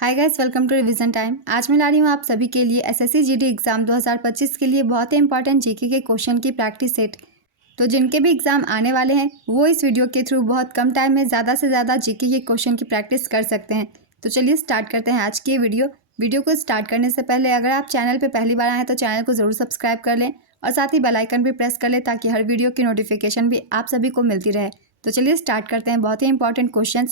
Hi guys, welcome to revision time. आज मैं ला रही हूँ आप सभी के लिए एसएससी जीडी एग्ज़ाम 2025 के लिए बहुत ही इंपॉर्टेंट जीके के क्वेश्चन की प्रैक्टिस सेट। तो जिनके भी एग्ज़ाम आने वाले हैं वो इस वीडियो के थ्रू बहुत कम टाइम में ज़्यादा से ज़्यादा जीके के क्वेश्चन की प्रैक्टिस कर सकते हैं। तो चलिए स्टार्ट करते हैं आज की वीडियो को स्टार्ट करने से पहले अगर आप चैनल पर पहली बार आए हैं तो चैनल को ज़रूर सब्सक्राइब कर लें और साथ ही बेल आइकन भी प्रेस कर लें ताकि हर वीडियो की नोटिफिकेशन भी आप सभी को मिलती रहे। तो चलिए स्टार्ट करते हैं बहुत ही important question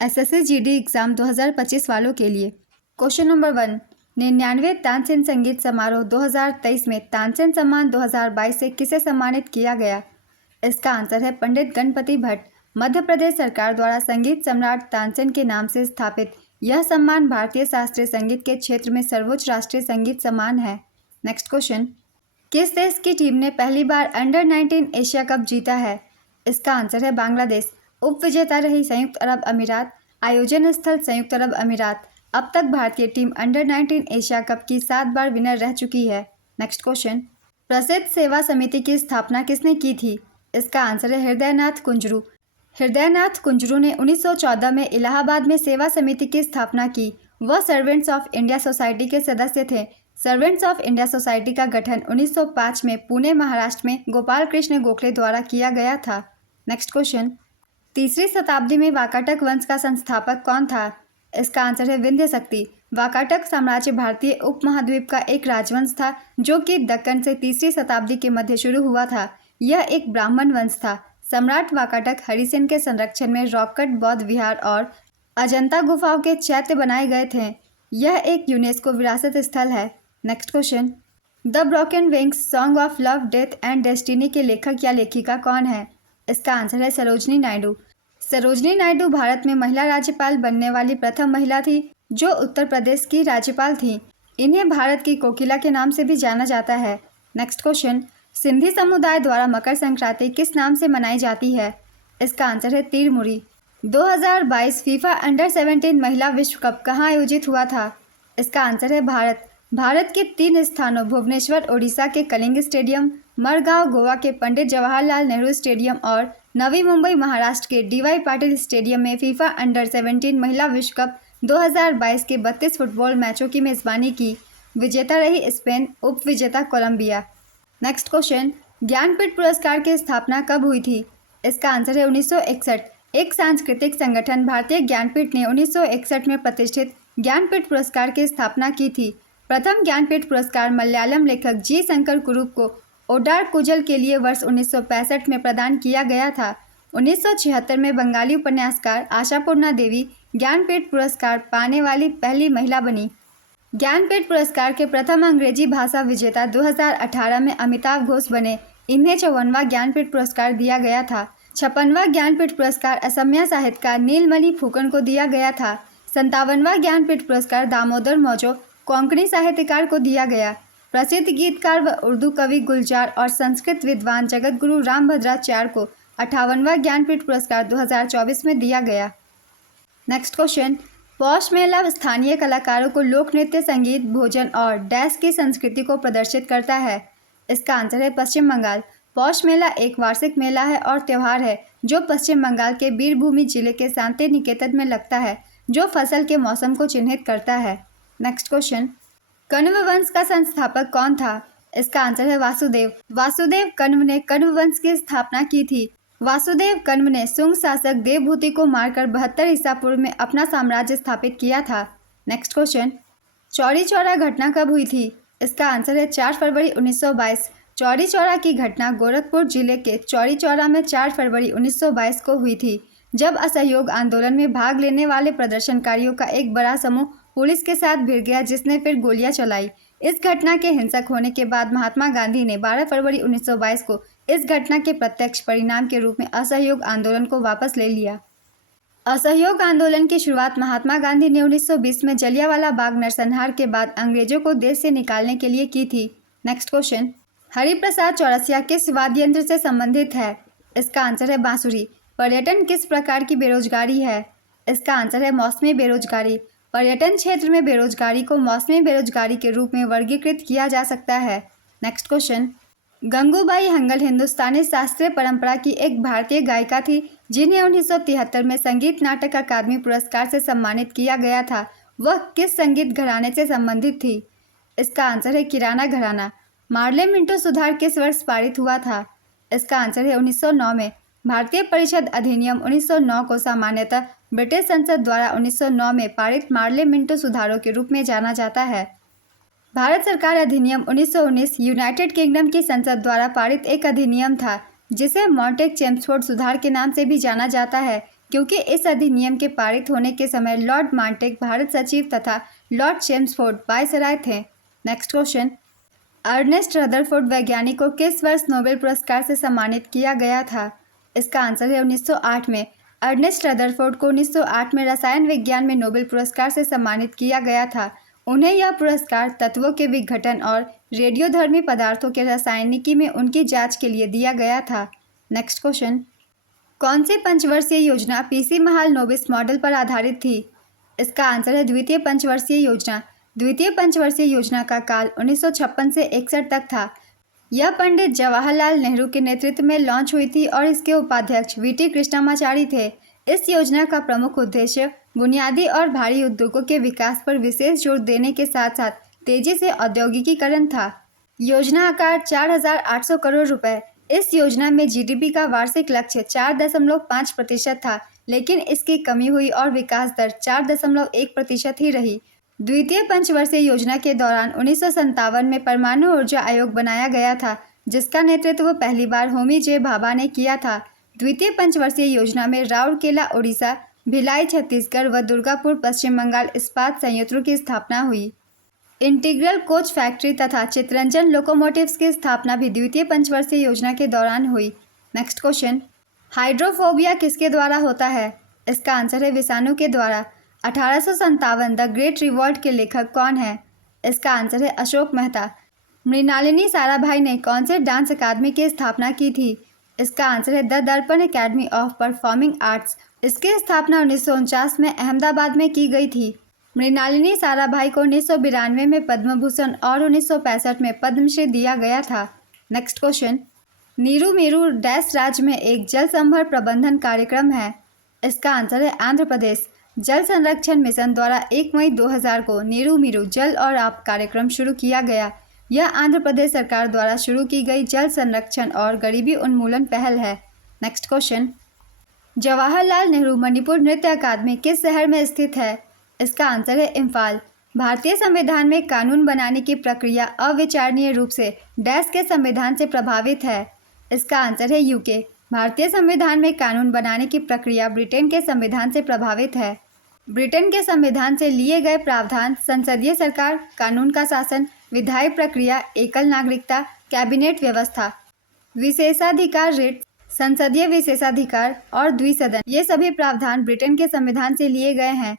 SSC GD exam 2025 वालों के लिए। क्वेश्चन नंबर 1, 99वें तानसेन संगीत समारोह 2023 में तानसेन सम्मान 2022 से किसे सम्मानित किया गया? इसका आंसर है पंडित गणपति भट्ट। मध्य प्रदेश सरकार द्वारा संगीत सम्राट तानसेन के नाम से स्थापित यह सम्मान भारतीय शास्त्रीय संगीत के क्षेत्र में सर्वोच्च राष्ट्रीय संगीत सम्मान है। नेक्स्ट क्वेश्चन, किस देश की टीम ने पहली बार अंडर 19 एशिया कप जीता है? इसका आंसर है बांग्लादेश। उप विजेता रही संयुक्त अरब अमीरात। आयोजन स्थल संयुक्त अरब अमीरात। अब तक भारतीय टीम अंडर 19 एशिया कप की 7 बार विनर रह चुकी है। नेक्स्ट क्वेश्चन, प्रसिद्ध सेवा समिति की स्थापना किसने की थी? इसका आंसर है हृदयनाथ कुंजरू। हृदयनाथ कुंजरू ने 1914 में इलाहाबाद में सेवा समिति की स्थापना की। वह सर्वेंट्स ऑफ इंडिया सोसाइटी के सदस्य थे। सर्वेंट्स ऑफ इंडिया सोसाइटी का गठन 1905 में पुणे महाराष्ट्र में गोपाल कृष्ण गोखले द्वारा किया गया था। नेक्स्ट क्वेश्चन, तीसरी शताब्दी में वाकाटक वंश का संस्थापक कौन था? इसका आंसर है विंध्य शक्ति। वाकाटक साम्राज्य भारतीय उपमहाद्वीप का एक राजवंश था जो कि दक्कन से तीसरी शताब्दी के मध्य शुरू हुआ था। यह एक ब्राह्मण वंश था। सम्राट वाकाटक हरिसेन के संरक्षण में रॉककट बौद्ध विहार और अजंता गुफाओं के चैत्य बनाए गए थे। यह एक यूनेस्को विरासत स्थल है। Next question, the broken wings song of love death and destiny के लेखक या लेखिका कौन है? इसका आंसर है सरोजनी नायडू। सरोजनी नायडू भारत में महिला राज्यपाल बनने वाली प्रथम महिला थी जो उत्तर प्रदेश की राज्यपाल थी। इन्हें भारत की कोकिला के नाम से भी जाना जाता है। नेक्स्ट क्वेश्चन, सिंधी समुदाय द्वारा मकर संक्रांति किस नाम से मनाई जाती है? इसका आंसर है तिरमुरी। 2022 फीफा अंडर 17 महिला विश्व कप कहाँ आयोजित हुआ था? इसका आंसर है भारत के 3 स्थानों भुवनेश्वर ओडिशा के कलिंग स्टेडियम, मरगांव गोवा के पंडित जवाहरलाल नेहरू स्टेडियम और नवी मुंबई महाराष्ट्र के डीवाई पाटिल स्टेडियम में फीफा अंडर 17 महिला विश्व कप 2022 के 32 फुटबॉल मैचों की मेज़बानी की। विजेता रही स्पेन, उप विजेता कोलंबिया। नेक्स्ट क्वेश्चन, ज्ञानपीठ पुरस्कार की स्थापना कब हुई थी? इसका आंसर है 1961। एक सांस्कृतिक संगठन भारतीय ज्ञानपीठ ने 1961 में प्रतिष्ठित ज्ञानपीठ पुरस्कार की स्थापना की थी। प्रथम ज्ञानपीठ पुरस्कार मलयालम लेखक जी शंकर कुरुप को ओडार कुजल के लिए वर्ष 1965 में प्रदान किया गया था। 1976 में बंगाली उपन्यासकार आशापूर्णा देवी ज्ञानपीठ पुरस्कार पाने वाली पहली महिला बनी। ज्ञानपीठ पुरस्कार के प्रथम अंग्रेजी भाषा विजेता 2018 में अमिताभ घोष बने। इन्हें 54वां ज्ञानपीठ पुरस्कार दिया गया था। 56वां ज्ञानपीठ पुरस्कार असमिया साहित्यकार नीलमणि फुकन को दिया गया था। 57वां ज्ञानपीठ पुरस्कार दामोदर मौजो कोंकणी साहित्यकार को दिया गया। प्रसिद्ध गीतकार व उर्दू कवि गुलजार और संस्कृत विद्वान जगतगुरु रामभद्राचार्य को 58वां ज्ञानपीठ पुरस्कार 2024 में दिया गया। नेक्स्ट क्वेश्चन, पौष मेला स्थानीय कलाकारों को लोक नृत्य, संगीत, भोजन और डैश की संस्कृति को प्रदर्शित करता है। इसका आंसर है पश्चिम बंगाल। पौष मेला एक वार्षिक मेला है और त्यौहार है जो पश्चिम बंगाल के बीरभूमि जिले के शांति निकेतन में लगता है जो फसल के मौसम को चिन्हित करता है। नेक्स्ट क्वेश्चन, कण्व वंश का संस्थापक कौन था? इसका आंसर है वासुदेव। वासुदेव कण्व ने कण्व वंश की स्थापना की थी। वासुदेव कण्व ने शुंग शासक देवभूति को मारकर 72 ईसा पूर्व में अपना साम्राज्य स्थापित किया था। नेक्स्ट क्वेश्चन, चौरी चौरा घटना कब हुई थी? इसका आंसर है 4 फरवरी 1922। चौरी चौरा की घटना गोरखपुर जिले के चौरी चौरा में 4 फरवरी 1922 को हुई थी जब असहयोग आंदोलन में भाग लेने वाले प्रदर्शनकारियों का एक बड़ा समूह पुलिस के साथ भिड़ गया जिसने फिर गोलियां चलाई। इस घटना के हिंसक होने के बाद महात्मा गांधी ने 12 फरवरी 1922 को इस घटना के प्रत्यक्ष परिणाम के रूप में असहयोग आंदोलन को वापस ले लिया। असहयोग आंदोलन की शुरुआत महात्मा गांधी ने 1920 में जलियांवाला बाग नरसंहार के बाद अंग्रेजों को देश से निकालने के लिए की थी। नेक्स्ट क्वेश्चन, हरिप्रसाद चौरसिया किस वाद्य यंत्र से संबंधित है? इसका आंसर है बांसुरी। पर्यटन किस प्रकार की बेरोजगारी है? इसका आंसर है मौसमी बेरोजगारी। पर्यटन क्षेत्र में बेरोजगारी को मौसमी बेरोजगारी के रूप में वर्गीकृत किया जा सकता है। नेक्स्ट क्वेश्चन, गंगूबाई हंगल हिंदुस्तानी शास्त्रीय परंपरा की एक भारतीय गायिका थी जिन्हें 1973 में संगीत नाटक अकादमी पुरस्कार से सम्मानित किया गया था। वह किस संगीत घराने से संबंधित थी? इसका आंसर है किराना घराना। मार्ले मिंटो सुधार किस वर्ष पारित हुआ था? इसका आंसर है 1909 में। भारतीय परिषद अधिनियम 1909 को सामान्यतः ब्रिटिश संसद द्वारा 1909 में पारित मार्ले मिंटो सुधारों के रूप में जाना जाता है। भारत सरकार अधिनियम 1919 यूनाइटेड किंगडम की संसद द्वारा पारित एक अधिनियम था जिसे मॉन्टेक चेम्सफोर्ड सुधार के नाम से भी जाना जाता है, क्योंकि इस अधिनियम के पारित होने के समय लॉर्ड मॉन्टेक भारत सचिव तथा लॉर्ड चेम्सफोर्ड वायसराय थे। नेक्स्ट क्वेश्चन, अर्नेस्ट रदरफोर्ड वैज्ञानिक को किस वर्ष नोबेल पुरस्कार से सम्मानित किया गया था? इसका आंसर है 1908 में। अर्नेस्ट रदरफोर्ड को 1908 में रसायन विज्ञान में नोबेल पुरस्कार से सम्मानित किया गया था। उन्हें यह पुरस्कार तत्वों के विघटन और रेडियोधर्मी पदार्थों के रासायनिकी में उनकी जांच के लिए दिया गया था। नेक्स्ट क्वेश्चन, कौन सी पंचवर्षीय योजना पीसी महाल नोबिस मॉडल पर आधारित थी? इसका आंसर है द्वितीय पंचवर्षीय योजना। द्वितीय पंचवर्षीय योजना का काल 1956 से 61 तक था। यह पंडित जवाहरलाल नेहरू के नेतृत्व में लॉन्च हुई थी और इसके उपाध्यक्ष वीटी कृष्णमाचारी थे। इस योजना का प्रमुख उद्देश्य बुनियादी और भारी उद्योगों के विकास पर विशेष जोर देने के साथ साथ तेजी से औद्योगिकीकरण था। योजना आकार 4,800 करोड़ रुपए। इस योजना में जीडीपी का वार्षिक लक्ष्य 4.5% था, लेकिन इसकी कमी हुई और विकास दर 4.1% ही रही। द्वितीय पंचवर्षीय योजना के दौरान 1957 में परमाणु ऊर्जा आयोग बनाया गया था, जिसका नेतृत्व पहली बार होमी जे भाभा ने किया था। द्वितीय पंचवर्षीय योजना में राउरकेला उड़ीसा, भिलाई छत्तीसगढ़ व दुर्गापुर पश्चिम बंगाल इस्पात संयंत्रों की स्थापना हुई। इंटीग्रल कोच फैक्ट्री तथा चितरंजन लोकोमोटिव्स की स्थापना भी द्वितीय पंचवर्षीय योजना के दौरान हुई। नेक्स्ट क्वेश्चन, हाइड्रोफोबिया किसके द्वारा होता है? इसका आंसर है विषाणु के द्वारा। 1857 द ग्रेट रिवॉल्ट के लेखक कौन है? इसका आंसर है अशोक मेहता। मृणालिनी साराभाई ने कौन से डांस अकादमी की स्थापना की थी? इसका आंसर है द दर्पण एकेडमी ऑफ परफॉर्मिंग आर्ट्स। इसकी स्थापना 1949 में अहमदाबाद में की गई थी। मृणालिनी साराभाई को 1992 में पद्म भूषण और 1965 में पद्मश्री दिया गया था। नेक्स्ट क्वेश्चन, नीरू मीरू डैश राज्य में एक जल संभर प्रबंधन कार्यक्रम है। इसका आंसर है आंध्र प्रदेश। जल संरक्षण मिशन द्वारा 1 मई 2000 को नीरू मीरू जल और आप कार्यक्रम शुरू किया गया। यह आंध्र प्रदेश सरकार द्वारा शुरू की गई जल संरक्षण और गरीबी उन्मूलन पहल है। नेक्स्ट क्वेश्चन, जवाहरलाल नेहरू मणिपुर नृत्य अकादमी किस शहर में स्थित है? इसका आंसर है इम्फाल। भारतीय संविधान में कानून बनाने की प्रक्रिया अविचारणीय रूप से डैश के संविधान से प्रभावित है। इसका आंसर है यूके। भारतीय संविधान में कानून बनाने की प्रक्रिया ब्रिटेन के संविधान से प्रभावित है। ब्रिटेन के संविधान से लिए गए प्रावधान संसदीय सरकार, कानून का शासन, विधायी प्रक्रिया, एकल नागरिकता, कैबिनेट व्यवस्था, विशेषाधिकार रिट, संसदीय विशेषाधिकार और द्विसदन, ये सभी प्रावधान ब्रिटेन के संविधान से लिए गए हैं।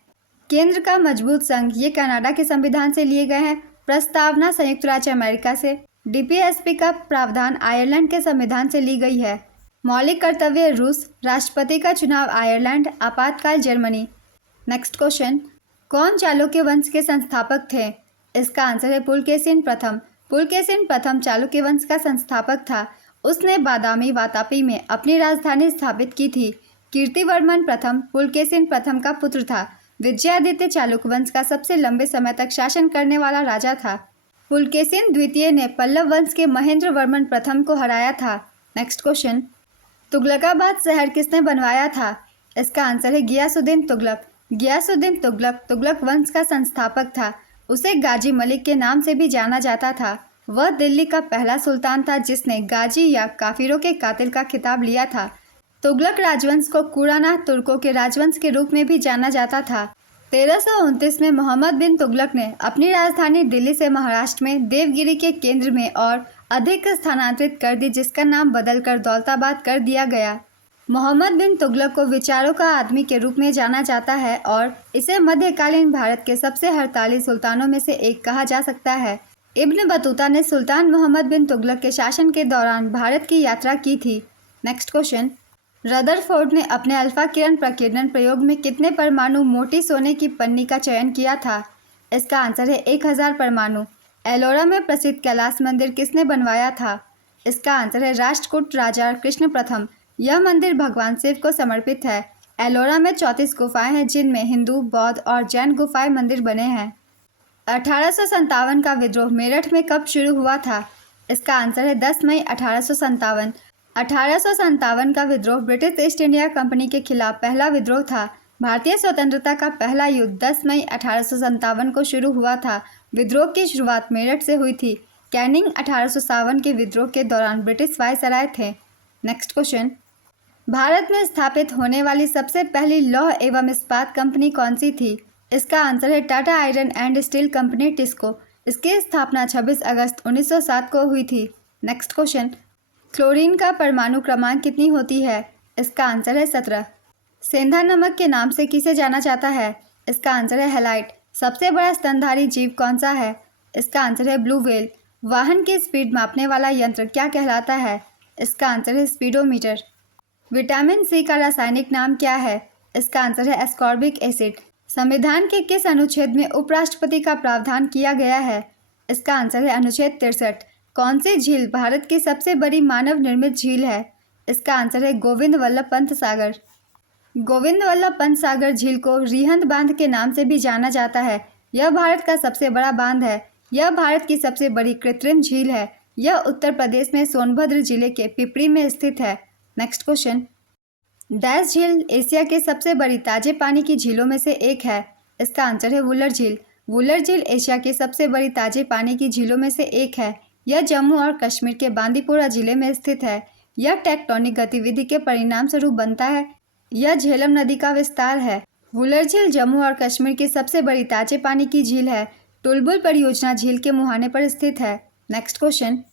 केंद्र का मजबूत संघ, ये कनाडा के संविधान से लिए गए हैं। प्रस्तावना संयुक्त राज्य अमेरिका से। डीपीएसपी का प्रावधान आयरलैंड के संविधान से ली गई है। मौलिक कर्तव्य रूस, राष्ट्रपति का चुनाव आयरलैंड, आपातकाल जर्मनी। नेक्स्ट क्वेश्चन, कौन चालुक्य वंश के संस्थापक थे? इसका आंसर है पुलकेशिन प्रथम। पुलकेशिन प्रथम चालुक्य वंश का संस्थापक था। उसने बादामी वातापी में अपनी राजधानी स्थापित की थी। कीर्तिवर्मन प्रथम पुलकेशिन प्रथम का पुत्र था। विजयादित्य चालुक्य वंश का सबसे लंबे समय तक शासन करने वाला राजा था। पुलकेशिन द्वितीय ने पल्लव वंश के महेंद्र वर्मन प्रथम को हराया था। नेक्स्ट क्वेश्चन, तुगलकाबाद शहर किसने बनवाया था? इसका आंसर है गियासुद्दीन तुगलक। गियासुद्दीन तुगलक तुगलक वंश का संस्थापक था। उसे गाजी मलिक के नाम से भी जाना जाता था। वह दिल्ली का पहला सुल्तान था जिसने गाजी या काफिरों के कातिल का खिताब लिया था। तुगलक राजवंश को कुराना तुर्कों के राजवंश के रूप में भी जाना जाता था। 1329 में मोहम्मद बिन तुगलक ने अपनी राजधानी दिल्ली से महाराष्ट्र में देवगिरी के केंद्र में और अधिक स्थानांतरित कर दी, जिसका नाम बदलकर दौलताबाद कर दिया गया। मोहम्मद बिन तुगलक को विचारों का आदमी के रूप में जाना जाता है और इसे मध्यकालीन भारत के सबसे हड़ताली सुल्तानों में से एक कहा जा सकता है। इब्न बतूता ने सुल्तान मोहम्मद बिन तुगलक के शासन के दौरान भारत की यात्रा की थी। नेक्स्ट क्वेश्चन, रदरफोर्ड ने अपने अल्फा किरण प्रकीर्णन प्रयोग में कितने परमाणु मोटी सोने की पन्नी का चयन किया था? इसका आंसर है 1000 परमाणु। एलोरा में प्रसिद्ध कैलाश मंदिर किसने बनवाया था? इसका आंसर है राष्ट्रकूट राजा कृष्ण प्रथम। यह मंदिर भगवान शिव को समर्पित है। एलोरा में 34 गुफाएं हैं जिनमें हिंदू, बौद्ध और जैन गुफाएं मंदिर बने हैं। 1857 का विद्रोह मेरठ में कब शुरू हुआ था? इसका आंसर है 10 मई 1857। 1857 का विद्रोह ब्रिटिश ईस्ट इंडिया कंपनी के खिलाफ पहला विद्रोह था। भारतीय स्वतंत्रता का पहला युद्ध 10 मई 1857 को शुरू हुआ था। विद्रोह की शुरुआत मेरठ से हुई थी। कैनिंग 1857 के विद्रोह के दौरान ब्रिटिश वायसराय थे। नेक्स्ट क्वेश्चन, भारत में स्थापित होने वाली सबसे पहली लौह एवं इस्पात कंपनी कौन सी थी? इसका आंसर है Tata iron and steel company TISCO. इसकी स्थापना 26 अगस्त 1907 को हुई थी। नेक्स्ट क्वेश्चन, क्लोरीन का परमाणु क्रमांक कितनी होती है? इसका आंसर है 17। सेंधा नमक के नाम से किसे जाना जाता है? इसका आंसर है हैलाइट। सबसे बड़ा स्तनधारी जीव कौन सा है? इसका आंसर है ब्लू व्हेल। वाहन की स्पीड मापने वाला यंत्र क्या कहलाता है? इसका आंसर है स्पीडोमीटर। विटामिन सी का रासायनिक नाम क्या है? इसका आंसर है एस्कॉर्बिक एसिड। संविधान के किस अनुच्छेद में उपराष्ट्रपति का प्रावधान किया गया है? इसका आंसर है अनुच्छेद 63। कौन सी झील भारत की सबसे बड़ी मानव निर्मित झील है? इसका आंसर है गोविंद वल्लभ पंत सागर। गोविंद वल्लभ पंत सागर झील को रिहंद बांध के नाम से भी जाना जाता है। यह भारत का सबसे बड़ा बांध है। यह भारत की सबसे बड़ी कृत्रिम झील है। यह उत्तर प्रदेश में सोनभद्र जिले के पिपरी में स्थित है। नेक्स्ट क्वेश्चन, डैश झील एशिया के सबसे बड़ी ताजे पानी की झीलों में से एक है। इसका आंसर है वुलर झील। वुलर झील एशिया के सबसे बड़ी ताजे पानी की झीलों में से एक है। यह जम्मू और कश्मीर के बांदीपुरा जिले में स्थित है। यह टेक्टोनिक गतिविधि के परिणाम स्वरूप बनता है। यह झेलम नदी का विस्तार है। वुलर झील जम्मू और कश्मीर की सबसे बड़ी ताजे पानी की झील है। टुलबुल परियोजना झील के मुहाने पर स्थित है। नेक्स्ट क्वेश्चन,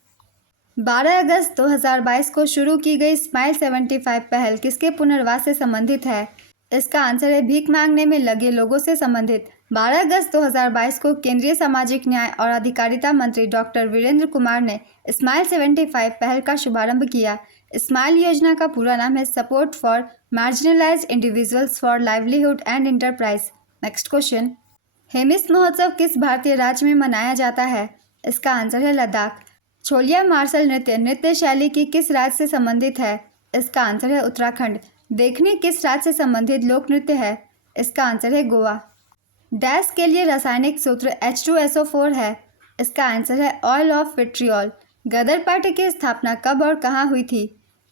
12 अगस्त 2022 को शुरू की गई स्माइल 75 पहल किसके पुनर्वास से संबंधित है? इसका आंसर है भीख मांगने में लगे लोगों से संबंधित। 12 अगस्त 2022 को केंद्रीय सामाजिक न्याय और अधिकारिता मंत्री डॉक्टर वीरेंद्र कुमार ने स्माइल 75 पहल का शुभारंभ किया। स्माइल योजना का पूरा नाम है support for marginalised individuals for livelihood and enterprise. Next question, Hemis महोत्सव किस भारतीय राज्य में मनाया जाता है? इसका आंसर है लद्दाख। छोलिया मार्शल नृत्य शैली की किस राज्य से संबंधित है? इसका आंसर है उत्तराखंड। देखनी किस राज्य से संबंधित लोक नृत्य है? इसका आंसर है गोवा। डैश के लिए रासायनिक सूत्र H2SO4 है। इसका आंसर है oil of vitriol. Gadar Party की स्थापना कब और कहाँ हुई थी?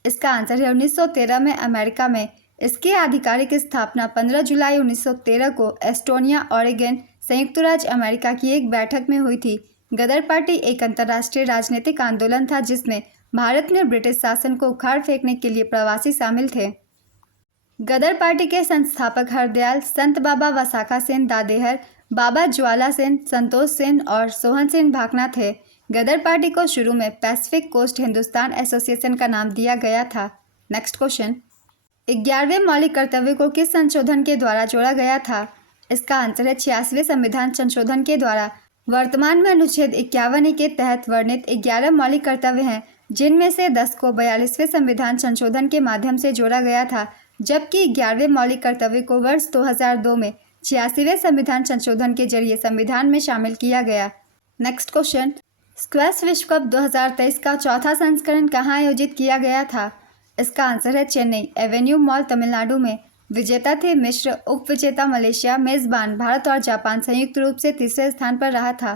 इसका आंसर है 1913 में अमेरिका में। इसकी आधिकारिक स्थापना 15 जुलाई 1913 को एस्टोनिया, ओरेगन, संयुक्त राज्य अमेरिका की एक बैठक में हुई थी। गदर पार्टी एक अंतर्राष्ट्रीय राजनीतिक आंदोलन था जिसमें भारत में ब्रिटिश शासन को उखाड़ फेंकने के लिए प्रवासी शामिल थे। गदर पार्टी के संस्थापक हरदयाल, संत बाबा वसाखा सेन दादेहर, बाबा ज्वाला सेन, संतोष सेन और सोहन सेन भाकना थे। गदर पार्टी को शुरू में पैसिफिक कोस्ट हिंदुस्तान एसोसिएशन का नाम दिया गया था। नेक्स्ट क्वेश्चन, 11वें मौलिक कर्तव्य को किस संशोधन के द्वारा जोड़ा गया था? इसका आंसर है 86वें संविधान संशोधन के द्वारा। वर्तमान में अनुच्छेद 51 के तहत वर्णित 11 मौलिक कर्तव्य हैं जिनमें से 10 को 42वें संविधान संशोधन के माध्यम से जोड़ा गया था, जबकि 11वें मौलिक कर्तव्य को वर्ष 2002 में 86वें संविधान संशोधन के जरिए संविधान में शामिल किया गया। नेक्स्ट क्वेश्चन, स्क्वैश विश्व कप 2023 का चौथा संस्करण कहाँ आयोजित किया गया था? इसका आंसर है चेन्नई एवेन्यू मॉल, तमिलनाडु में। विजेता थे मिस्र, उप विजेता मलेशिया, मेजबान भारत और जापान संयुक्त रूप से तीसरे स्थान पर रहा था।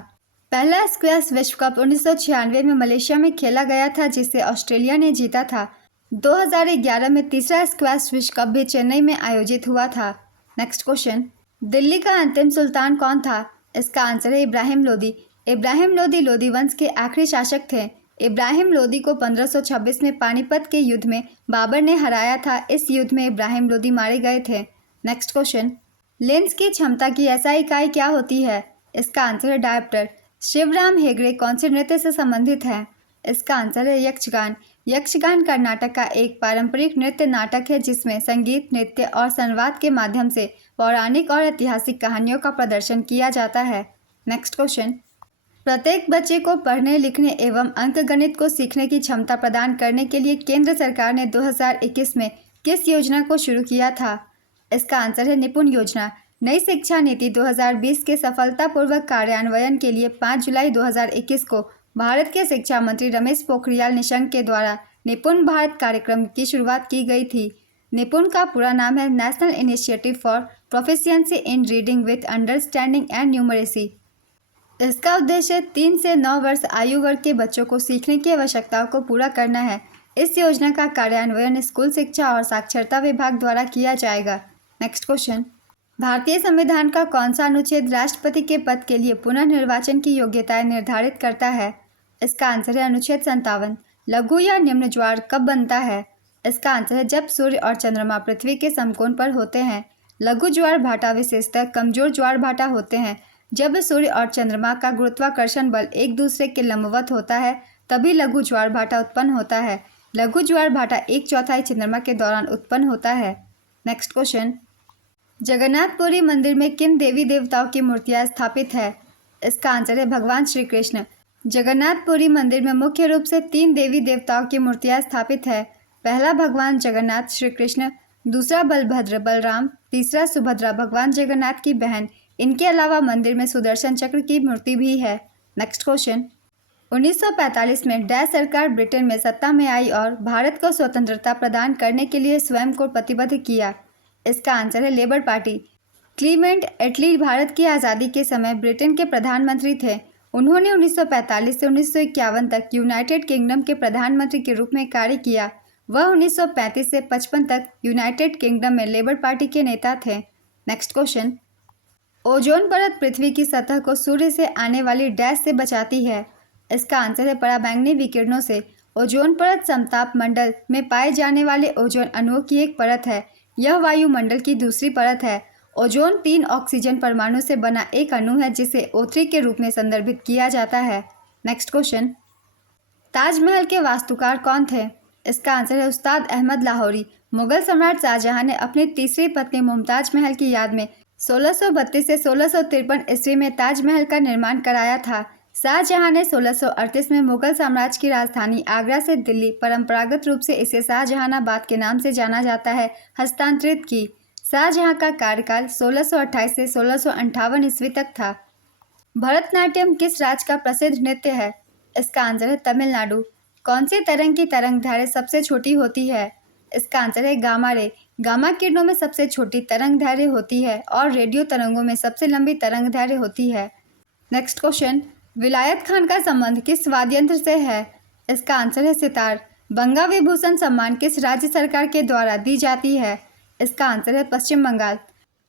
पहला स्क्वैश विश्व कप 1996 में मलेशिया में खेला गया था जिसे ऑस्ट्रेलिया ने जीता था। 2011 में तीसरा स्क्वैश विश्व कप भी चेन्नई में आयोजित हुआ था। नेक्स्ट क्वेश्चन, दिल्ली का अंतिम सुल्तान कौन था? इसका आंसर है इब्राहिम लोदी। इब्राहिम लोदी लोदी वंश के आखिरी शासक थे। इब्राहिम लोदी को 1526 में पानीपत के युद्ध में बाबर ने हराया था। इस युद्ध में इब्राहिम लोदी मारे गए थे। नेक्स्ट क्वेश्चन, लेंस की क्षमता की SI इकाई क्या होती है? इसका आंसर है डायप्टर। शिवराम हेगड़े कौन से नृत्य से संबंधित है? इसका आंसर है यक्षगान। यक्षगान कर्नाटक का एक पारंपरिक नृत्य नाटक है जिसमें संगीत, नृत्य और संवाद के माध्यम से पौराणिक और ऐतिहासिक कहानियों का प्रदर्शन किया जाता है। नेक्स्ट क्वेश्चन, प्रत्येक बच्चे को पढ़ने, लिखने एवं अंकगणित को सीखने की क्षमता प्रदान करने के लिए केंद्र सरकार ने 2021 में किस योजना को शुरू किया था? इसका आंसर है निपुण योजना। नई शिक्षा नीति 2020 के सफलतापूर्वक कार्यान्वयन के लिए 5 जुलाई 2021 को भारत के शिक्षा मंत्री रमेश पोखरियाल निशंक के द्वारा निपुण भारत कार्यक्रम की शुरुआत की गई थी। निपुण का पूरा नाम है national initiative for proficiency in reading with understanding and numeracy. इसका उद्देश्य 3 से 9 वर्ष आयु वर्ग के बच्चों को सीखने की आवश्यकताओं को पूरा करना है। इस योजना का कार्यान्वयन स्कूल शिक्षा और साक्षरता विभाग द्वारा किया जाएगा। नेक्स्ट क्वेश्चन, भारतीय संविधान का कौन सा अनुच्छेद राष्ट्रपति के पद के लिए पुनर्निर्वाचन की योग्यताएं निर्धारित करता है? इसका आंसर है अनुच्छेद 57। लघु या निम्न ज्वार कब बनता है? इसका आंसर है जब सूर्य और चंद्रमा पृथ्वी के समकोण पर होते हैं। लघु ज्वार भाटा विशेषतः कमजोर ज्वार भाटा होते हैं। जब सूर्य और चंद्रमा का गुरुत्वाकर्षण बल एक दूसरे के लंबवत होता है तभी लघु ज्वार भाटा उत्पन्न होता है। लघु ज्वार भाटा 1/4 चंद्रमा के दौरान उत्पन्न होता है। नेक्स्ट क्वेश्चन, जगन्नाथपुरी मंदिर में किन देवी देवताओं की मूर्तियां स्थापित है? इसका आंसर है भगवान श्री कृष्ण। जगन्नाथपुरी मंदिर में मुख्य रूप से 3 देवी देवताओं की मूर्तियां स्थापित है। पहला भगवान जगन्नाथ श्री कृष्ण, दूसरा बलभद्र बलराम, तीसरा सुभद्रा भगवान जगन्नाथ की बहन। इनके अलावा मंदिर में सुदर्शन चक्र की मूर्ति भी है। नेक्स्ट क्वेश्चन, 1945 में डैश सरकार ब्रिटेन में सत्ता में आई और भारत को स्वतंत्रता प्रदान करने के लिए स्वयं को प्रतिबद्ध किया। इसका आंसर है लेबर पार्टी। क्लीमेंट एटली भारत की आज़ादी के समय ब्रिटेन के प्रधानमंत्री थे। उन्होंने 1945 से 1951 तक यूनाइटेड किंगडम के प्रधानमंत्री के रूप में कार्य किया। वह 1935 से 55 तक यूनाइटेड किंगडम में लेबर पार्टी के नेता थे। नेक्स्ट क्वेश्चन, ओजोन परत पृथ्वी की सतह को सूर्य से आने वाली डैश से बचाती है। इसका आंसर है पराबैंगनी विकिरणों से। ओजोन परत समताप मंडल में पाए जाने वाले ओजोन अणुओं की एक परत है। यह वायुमंडल की दूसरी परत है। ओजोन 3 ऑक्सीजन परमाणु से बना एक अणु है जिसे O3 के रूप में संदर्भित किया जाता है। नेक्स्ट क्वेश्चन, ताजमहल के वास्तुकार कौन थे? इसका आंसर है उस्ताद अहमद लाहौरी। मुगल सम्राट शाहजहां ने अपनी तीसरी पत्नी मुमताज महल की याद में 1632 से 1653 ईस्वी में ताजमहल का निर्माण कराया था। शाहजहां ने 1638 में मुगल साम्राज्य की राजधानी आगरा से दिल्ली, परंपरागत रूप से इसे शाहजहानाबाद के नाम से जाना जाता है, हस्तांतरित की। शाहजहां का कार्यकाल 1628 से 1658 ईस्वी तक था। भरतनाट्यम किस राज्य का प्रसिद्ध नृत्य है? इसका आंसर है तमिलनाडु। कौन सी तरंग की तरंग दैर्घ्य सबसे छोटी होती है? इसका आंसर है गामा रे। गामा किरणों में सबसे छोटी तरंग दैर्घ्य होती है और रेडियो तरंगों में सबसे लंबी तरंग दैर्घ्य होती है। नेक्स्ट क्वेश्चन, विलायत खान का संबंध किस वाद्य यंत्र से है? इसका आंसर है सितार। बंगा विभूषण सम्मान किस राज्य सरकार के द्वारा दी जाती है? इसका आंसर है पश्चिम बंगाल।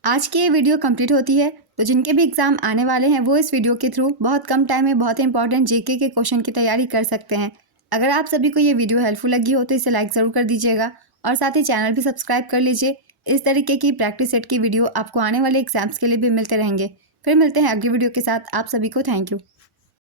आज की ये वीडियो कंप्लीट होती है, तो जिनके भी एग्जाम आने वाले हैं वो इस वीडियो के थ्रू बहुत कम टाइम में बहुत इंपॉर्टेंट जीके के क्वेश्चन की तैयारी कर सकते हैं। अगर आप सभी को ये वीडियो हेल्पफुल लगी हो तो इसे लाइक ज़रूर कर दीजिएगा और साथ ही चैनल भी सब्सक्राइब कर लीजिए। इस तरीके की प्रैक्टिस सेट की वीडियो आपको आने वाले एग्जाम्स के लिए भी मिलते रहेंगे। फिर मिलते हैं अगली वीडियो के साथ। आप सभी को थैंक यू।